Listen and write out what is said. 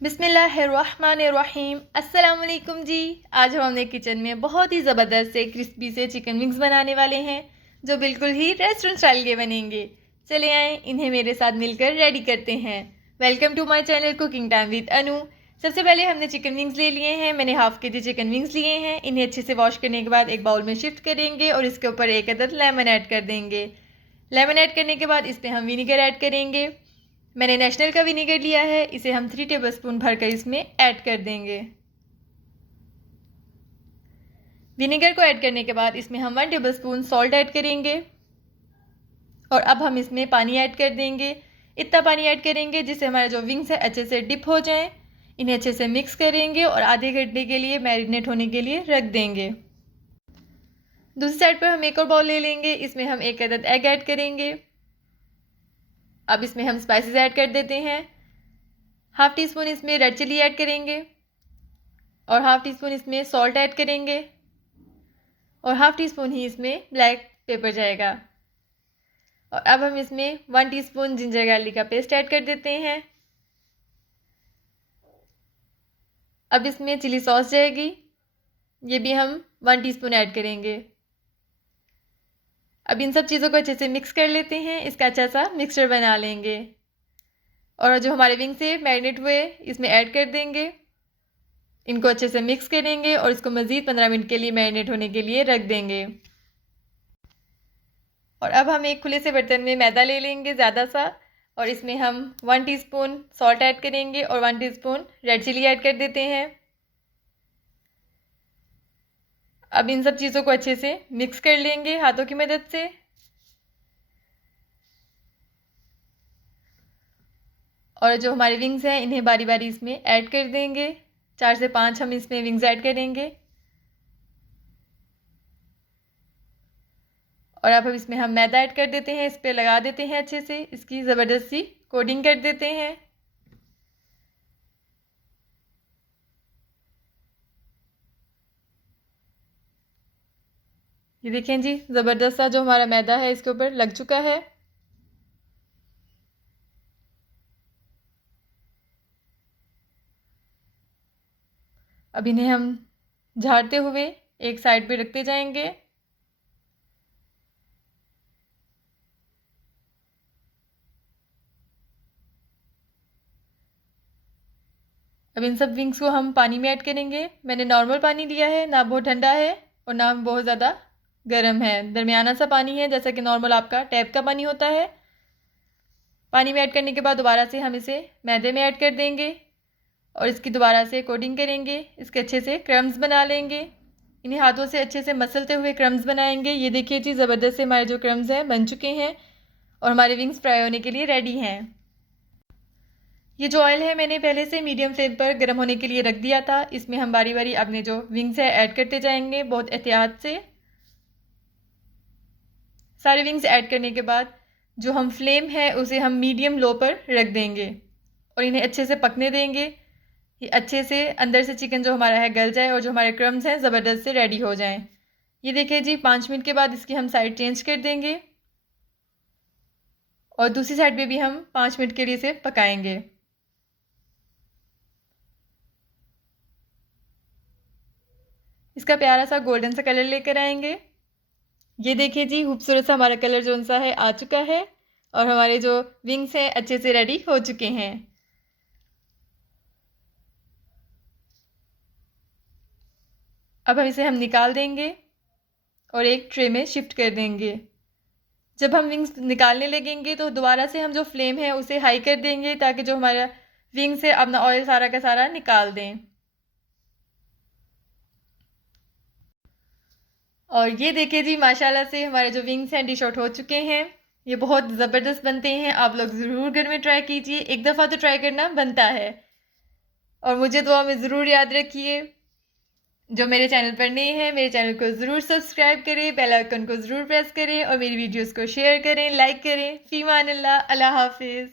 बिस्मिल्लाहिर्रहमानिर्रहीम। अस्सलाम वालेकुम जी। आज हम अपने किचन में बहुत ही ज़बरदस्त से क्रिस्पी से चिकन विंग्स बनाने वाले हैं जो बिल्कुल ही रेस्टोरेंट स्टाइल के बनेंगे। चले आए इन्हें मेरे साथ मिलकर रेडी करते हैं। Welcome to my channel cooking time with Anu. सबसे पहले हमने चिकन विंग्स ले लिए हैं। मैंने हाफ के जी चिकन विंग्स लिए हैं। इन्हें अच्छे से वॉश करने के बाद एक बाउल में शिफ्ट करेंगे और इसके ऊपर एक अदद लेमन ऐड कर देंगे। लेमन ऐड करने के बाद इसमें हम विनीगर ऐड करेंगे। मैंने नेशनल का विनीगर लिया है, इसे हम 3 टेबलस्पून भरकर इसमें ऐड कर देंगे। विनीगर को ऐड करने के बाद इसमें हम 1 टेबलस्पून सॉल्ट ऐड करेंगे और अब हम इसमें पानी ऐड कर देंगे। इतना पानी ऐड करेंगे जिससे हमारे जो विंग्स है अच्छे से डिप हो जाएं। इन्हें अच्छे से मिक्स करेंगे और आधे घंटे के लिए मैरिनेट होने के लिए रख देंगे। दूसरी साइड पर हम एक और बाउल ले लेंगे। इसमें हम एक अदद एग ऐड करेंगे। अब इसमें हम स्पाइसेस ऐड कर देते हैं। हाफ टी स्पून इसमें रेड चिली ऐड करेंगे और हाफ टी स्पून इसमें सॉल्ट ऐड करेंगे और हाफ टी स्पून ही इसमें ब्लैक पेपर जाएगा। और अब हम इसमें 1 टीस्पून जिंजर गार्लिक का पेस्ट ऐड कर देते हैं। अब इसमें चिली सॉस जाएगी, ये भी हम 1 टीस्पून ऐड करेंगे। अब इन सब चीज़ों को अच्छे से मिक्स कर लेते हैं। इसका अच्छा सा मिक्सचर बना लेंगे और जो हमारे विंग से मैरिनेट हुए इसमें ऐड कर देंगे। इनको अच्छे से मिक्स करेंगे और इसको मज़ीद 15 मिनट के लिए मैरिनेट होने के लिए रख देंगे। और अब हम एक खुले से बर्तन में मैदा ले लेंगे ज़्यादा सा और इसमें हम 1 टीस्पून सॉल्ट ऐड करेंगे और 1 टीस्पून रेड चिली ऐड कर देते हैं। अब इन सब चीज़ों को अच्छे से मिक्स कर लेंगे हाथों की मदद से। और जो हमारे विंग्स हैं इन्हें बारी बारी इसमें ऐड कर देंगे। 4 से 5 हम इसमें विंग्स ऐड करेंगे। और अब इसमें हम मैदा ऐड कर देते हैं, इस पर लगा देते हैं अच्छे से, इसकी ज़बरदस्त सी कोटिंग कर देते हैं। ये देखें जी, ज़बरदस्त सा जो हमारा मैदा है इसके ऊपर लग चुका है। अब इन्हें हम झाड़ते हुए एक साइड पे रखते जाएंगे। अब इन सब विंग्स को हम पानी में ऐड करेंगे। मैंने नॉर्मल पानी लिया है, ना बहुत ठंडा है और ना बहुत ज़्यादा गर्म है, दरमियाना सा पानी है, जैसा कि नॉर्मल आपका टैप का पानी होता है। पानी में ऐड करने के बाद दोबारा से हम इसे मैदे में ऐड कर देंगे और इसकी दोबारा से कोटिंग करेंगे। इसके अच्छे से क्रम्स बना लेंगे। इन्हें हाथों से अच्छे से मसलते हुए क्रम्स बनाएंगे। ये देखिए जी, ज़बरदस्त से हमारे जो क्रम्स हैं बन चुके हैं और हमारे विंग्स फ्राई होने के लिए रेडी हैं। ये जो ऑयल है मैंने पहले से मीडियम फ्लेम पर गर्म होने के लिए रख दिया था। इसमें हम बारी बारी अपने जो विंग्स है ऐड करते जाएंगे बहुत एहतियात से। सारे विंग्स ऐड करने के बाद जो हम फ्लेम है उसे हम मीडियम लो पर रख देंगे और इन्हें अच्छे से पकने देंगे। ये अच्छे से अंदर से चिकन जो हमारा है गल जाए और जो हमारे क्रम्स हैं ज़बरदस्त से रेडी हो जाएं। ये देखिए जी, 5 मिनट के बाद इसकी हम साइड चेंज कर देंगे और दूसरी साइड पे भी हम 5 मिनट के लिए इसे पकाएंगे। इसका प्यारा सा गोल्डन सा कलर लेकर आएंगे। ये देखिए जी, खूबसूरत सा हमारा कलर जो सा है आ चुका है और हमारे जो विंग्स हैं अच्छे से रेडी हो चुके हैं। अब हम इसे निकाल देंगे और एक ट्रे में शिफ्ट कर देंगे। जब हम विंग्स निकालने लगेंगे तो दोबारा से हम जो फ्लेम है उसे हाई कर देंगे ताकि जो हमारा विंग्स है अपना ऑयल सारा का सारा निकाल दें। और ये देखिए जी, माशाल्लाह से हमारे जो विंग्स हैं डिश आउट हो चुके हैं। ये बहुत ज़बरदस्त बनते हैं। आप लोग ज़रूर घर में ट्राई कीजिए, एक दफ़ा तो ट्राई करना बनता है। और मुझे दुआ में ज़रूर याद रखिए। जो मेरे चैनल पर नए हैं मेरे चैनल को ज़रूर सब्सक्राइब करें, बेल आइकन को ज़रूर प्रेस करें और मेरी वीडियोस को शेयर करें, लाइक करें। फ़ी मान अल्लाह, अल्लाह हाफिज़।